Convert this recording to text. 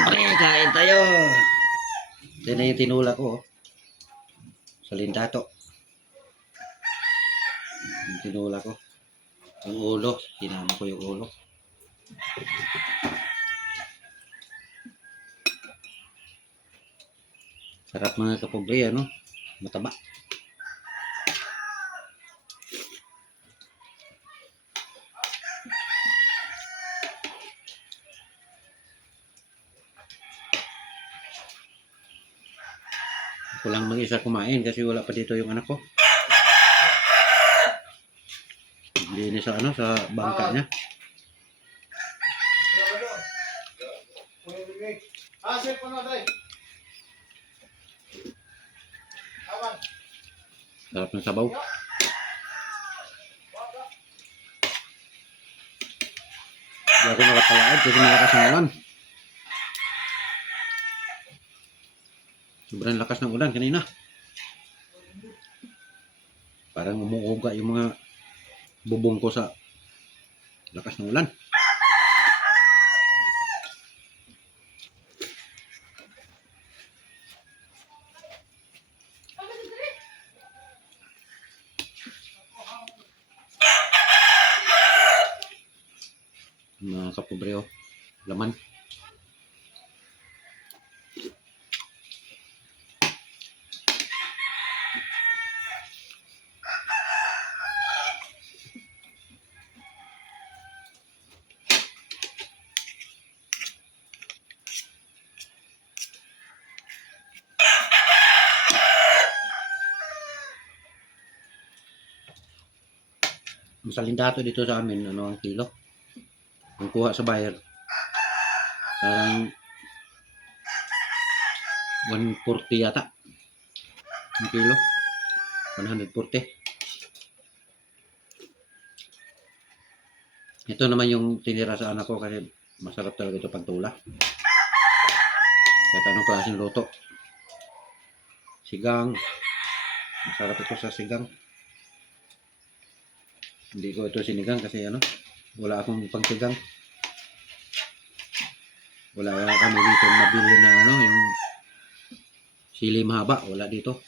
Pre, kain tayo. Ito na yung tinula ko. Sa lindato. Yung tinula ko. Yung ulo. Sinama ko yung ulo. Sarap mga kapobre, ano? Mataba. Ako lang mag-isa kumain kasi wala pa dito yung anak ko. Hindi sa ano, sa bangka niya. Sarap ng sabaw. Hindi ako nakapalaad kasi malakas ng ulan. Sobrang lakas ng ulan kanina. Parang umuuga yung mga bubong ko sa lakas ng ulan. Mga kapobre, oh, laman. Sa lindato dito sa amin, ano ang kilo? Ang kuha sa buyer. Parang 140 yata. Ang kilo. 140. Ito naman yung tinira sa anak ko kasi masarap talaga ito pagtula. Kahit anong klaseng luto. Sigang. Masarap ito sa sigang. Hindi ko ito sinigang kasi ano, wala akong pangsigang. Wala kami dito mabili na ano, yung sili mahaba, wala dito.